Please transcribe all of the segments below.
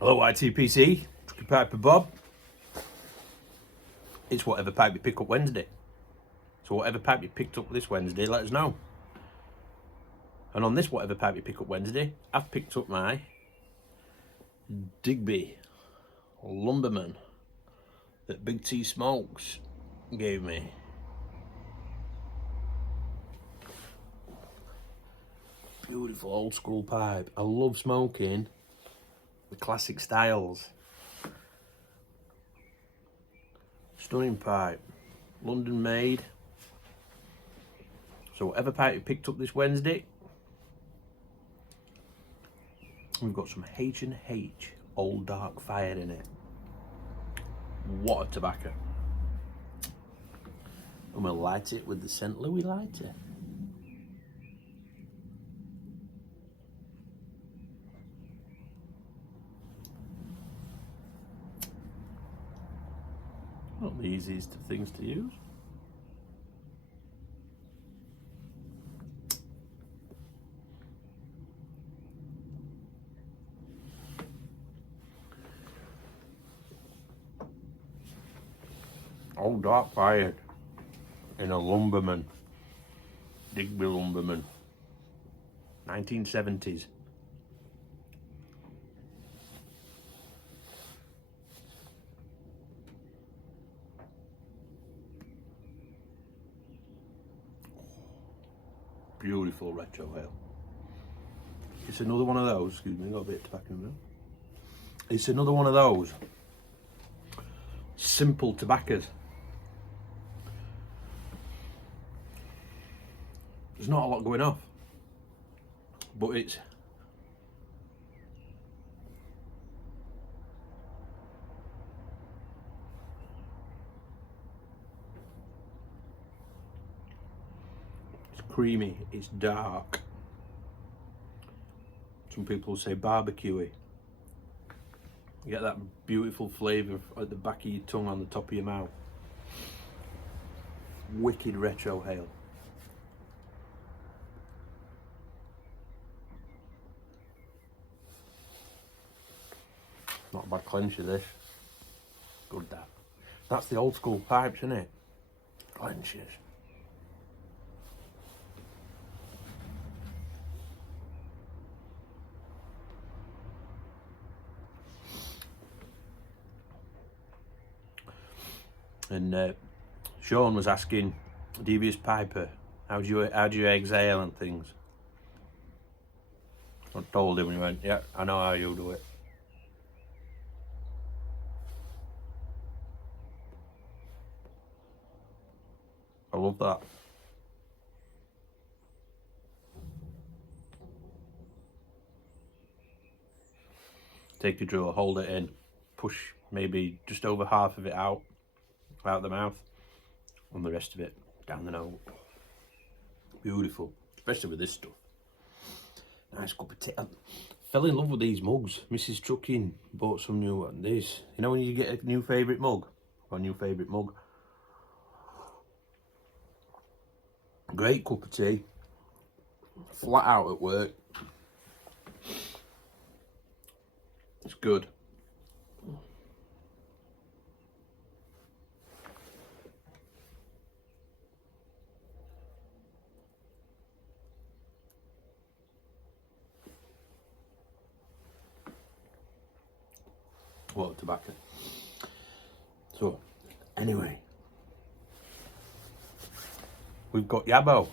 Hello YTPC, WEPYPUW Bob. It's whatever pipe you pick up Wednesday. So whatever pipe you picked up this Wednesday, let us know. And on this whatever pipe you pick up Wednesday, I've picked up my Digby Lumberman that Big T Smokes gave me. Beautiful old school pipe. I love smoking the classic styles. Stunning pipe, London made. So whatever pipe you picked up this Wednesday, we've got some H&H Old Dark Fire in it. What a tobacco. I'm gonna light it with the St. Louis lighter. Not the easiest of things to use. Old Dark Fire in a Lumberman, Digby Lumberman, 1970s. Beautiful retro ale. It's another one of those, excuse me, got a bit of tobacco in there. It's another one of those simple tobaccos. There's not a lot going off, but it's creamy, it's dark. Some people say barbecuey. You get that beautiful flavour at the back of your tongue on the top of your mouth. Wicked retro ale. Not a bad clencher this. Good that. That's the old school pipes, isn't it? Clenchers. And Sean was asking, Devious Piper, how do you exhale and things? I told him, and he went, yeah, I know how you do it. I love that. Take a drill, hold it in, push maybe just over half of it out the mouth, and the rest of it down the nose. Beautiful, especially with this stuff. Nice cup of tea. I fell in love with these mugs. Mrs. Trucking bought some new ones. These, you know when you get a new favourite mug? Or a new favourite mug. Great cup of tea. Flat out at work. It's good. What tobacco. So, anyway, we've got Yabo.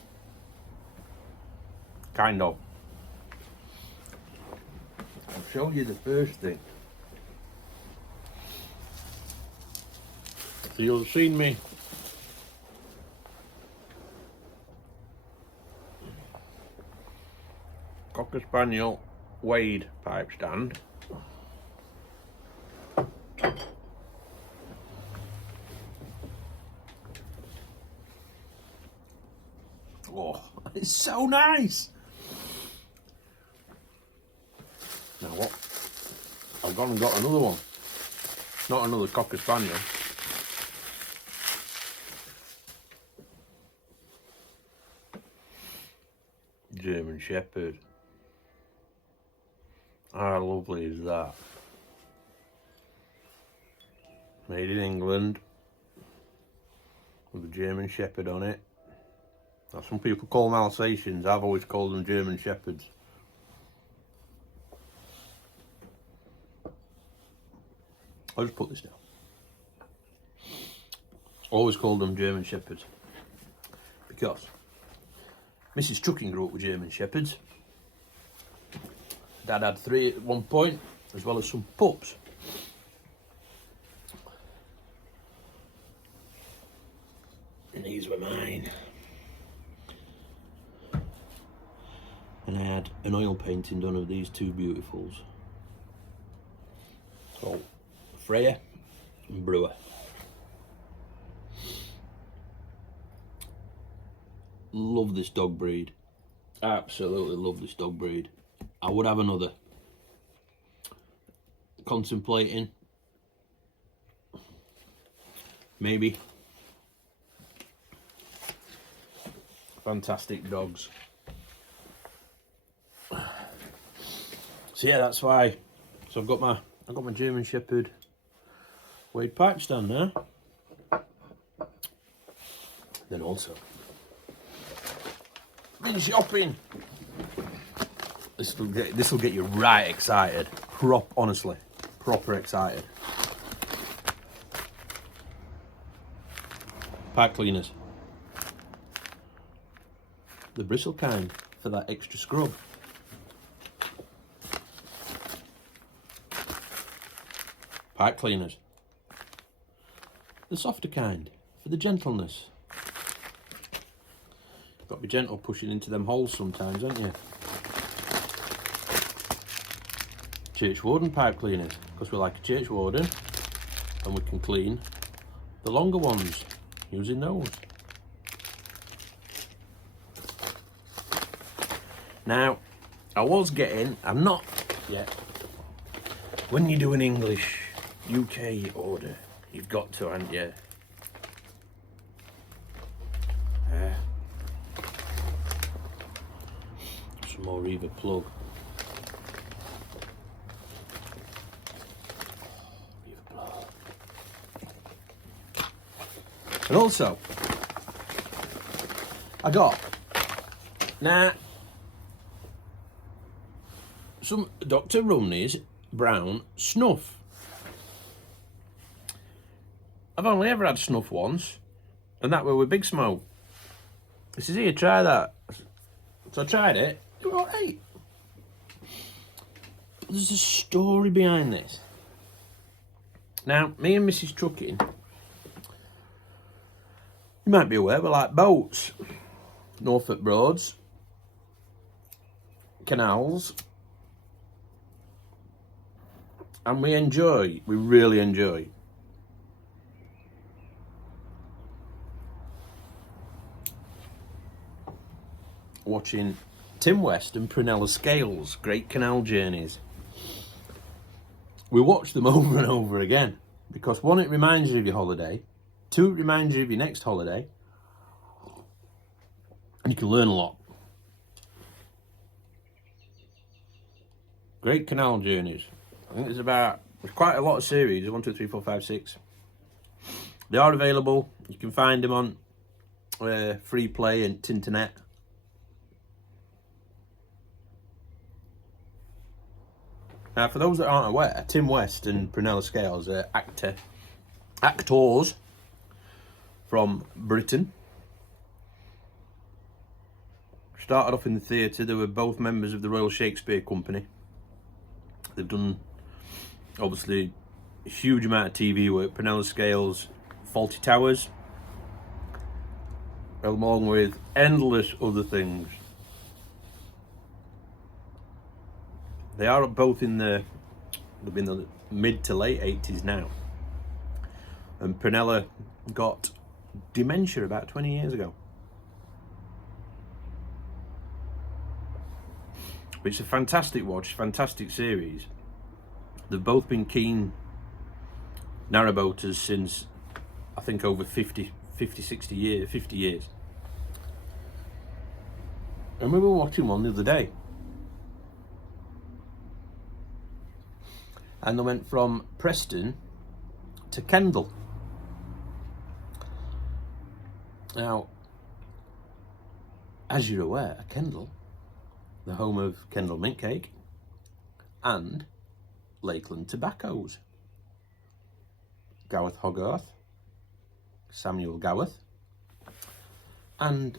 Kind of. I'll show you the first thing. So you'll have seen me Cocker Spaniel Wade pipe stand. Oh, it's so nice. Now what? I've gone and got another one. Not another Cocker Spaniel. German Shepherd. How lovely is that? Made in England. With a German Shepherd on it. Now, some people call them Alsatians. I've always called them German Shepherds. I'll just put this down. Always called them German Shepherds. Because Mrs. Trucking grew up with German Shepherds. Dad had 3 at one point, as well as some pups. And these were mine. And I had an oil painting done of these 2 beautifuls. So, Freya and Brewer. Love this dog breed. Absolutely love this dog breed. I would have another. Contemplating. Maybe. Fantastic dogs. So yeah, that's why. So I've got my German Shepherd Wade Park stand there. Then also been shopping. This will get you right excited. Honestly, proper excited. Pipe cleaners. The bristle kind for that extra scrub. Pipe cleaners. The softer kind for the gentleness. Got to be gentle pushing into them holes sometimes, haven't you? Church warden pipe cleaners, because we're like a church warden and we can clean the longer ones using those. Now, I'm not yet. When you do an English UK order, you've got to, haven't you? Some more Reaver plug. And also, I got some Dr. Rumney's brown snuff. I've only ever had snuff once, and that were with Big Smoke. He says, here, try that. So I tried it. It was alright. There's a story behind this. Now, me and Mrs. Trucking, you might be aware, we like boats, Norfolk Broads, canals, and we really enjoy watching Tim West and Prunella Scales' Great Canal Journeys. We watch them over and over again because 1, it reminds you of your holiday, 2, it reminds you of your next holiday, and you can learn a lot. Great Canal Journeys. I think there's quite a lot of series, 1, 2, 3, 4, 5, 6. They are available. You can find them on Free Play and Tinternet. Now, for those that aren't aware, Tim West and Prunella Scales are actors from Britain. Started off in the theatre. They were both members of the Royal Shakespeare Company. They've done, obviously, a huge amount of TV work. Prunella Scales, Fawlty Towers, along with endless other things. They are both in the mid to late 80s now. And Prunella got dementia about 20 years ago. But it's a fantastic watch, fantastic series. They've both been keen narrowboaters since, I think, over 50 years. And we were watching one the other day. And they went from Preston to Kendal. Now, as you're aware, Kendal, the home of Kendal Mint Cake and Lakeland Tobaccos. Gaworth Hogarth, Samuel Gaworth, and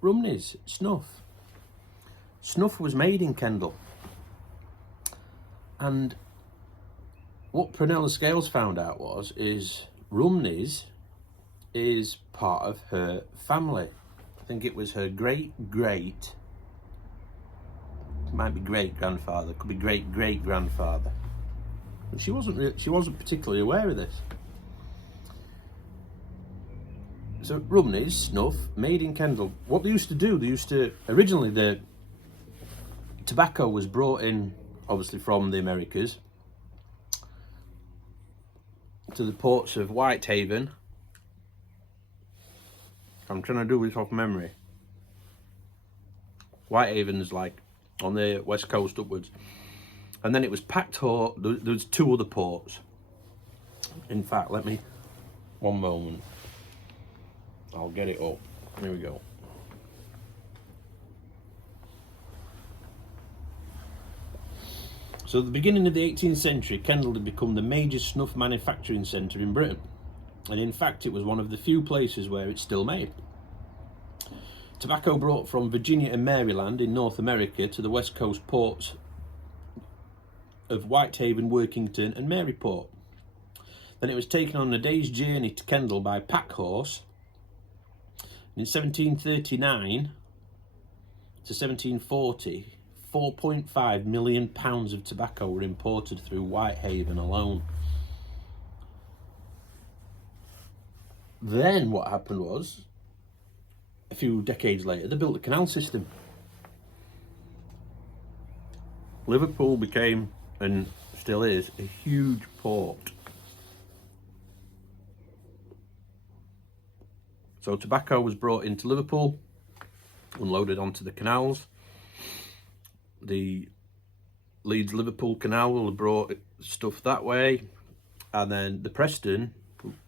Rumney's Snuff. Snuff was made in Kendal. And what Prunella Scales found out is Rumney's is part of her family. I think it was her great-great, it might be great-grandfather, could be great-great-grandfather. But she wasn't particularly aware of this. So Rumney's Snuff, made in Kendal. What they used to do, originally the tobacco was brought in, obviously from the Americas, to the ports of Whitehaven. I'm trying to do this off memory. Whitehaven's like on the west coast upwards. And then it was packed there was 2 other ports. In fact, one moment. I'll get it up. Here we go. So at the beginning of the 18th century, Kendal had become the major snuff manufacturing centre in Britain. And in fact, it was one of the few places where it's still made. Tobacco brought from Virginia and Maryland in North America to the west coast ports of Whitehaven, Workington and Maryport. Then it was taken on a day's journey to Kendal by pack horse. In 1739 to 1740, 4.5 million pounds of tobacco were imported through Whitehaven alone. Then what happened was, a few decades later, they built a canal system. Liverpool became, and still is, a huge port. So tobacco was brought into Liverpool, unloaded onto the canals. The Leeds-Liverpool Canal will have brought stuff that way, and then the Preston,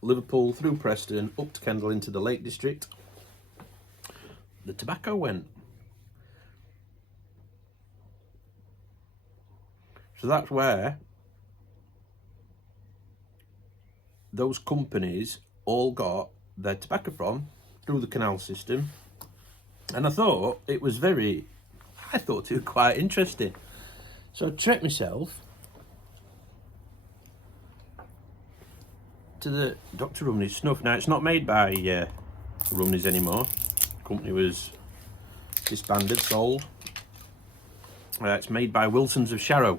Liverpool through Preston, up to Kendal into the Lake District. The tobacco went. So that's where those companies all got their tobacco from, through the canal system. And I thought it was quite interesting. So I trekked myself to the Dr. Rumney's Snuff. Now, it's not made by Rumney's anymore. The company was disbanded, sold. It's made by Wilson's of Sharrow,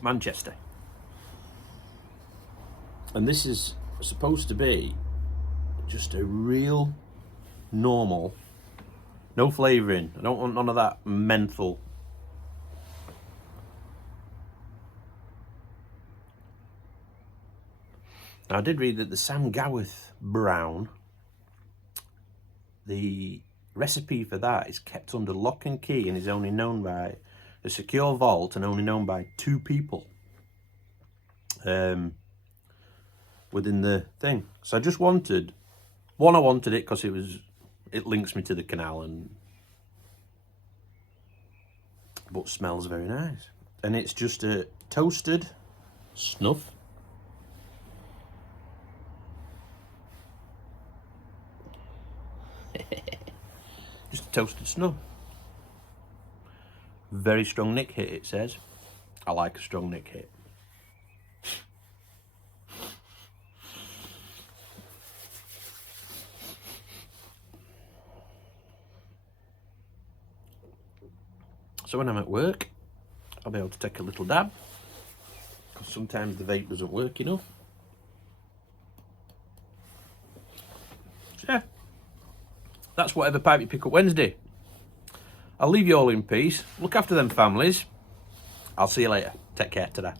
Manchester. And this is supposed to be just a real normal, no flavouring. I don't want none of that menthol. Now, I did read that the Sam Gaworth Brown, the recipe for that is kept under lock and key and is only known by a secure vault and only known by 2 people within the thing. So I just wanted, I wanted it because it links me to the canal, but smells very nice. And it's just a toasted snuff. Just a toasted snuff. Very strong nick hit, it says. I like a strong nick hit. So when I'm at work, I'll be able to take a little dab, because sometimes the vape doesn't work enough. So yeah, that's whatever pipe you pick up Wednesday. I'll leave you all in peace. Look after them families. I'll see you later. Take care. Ta-da.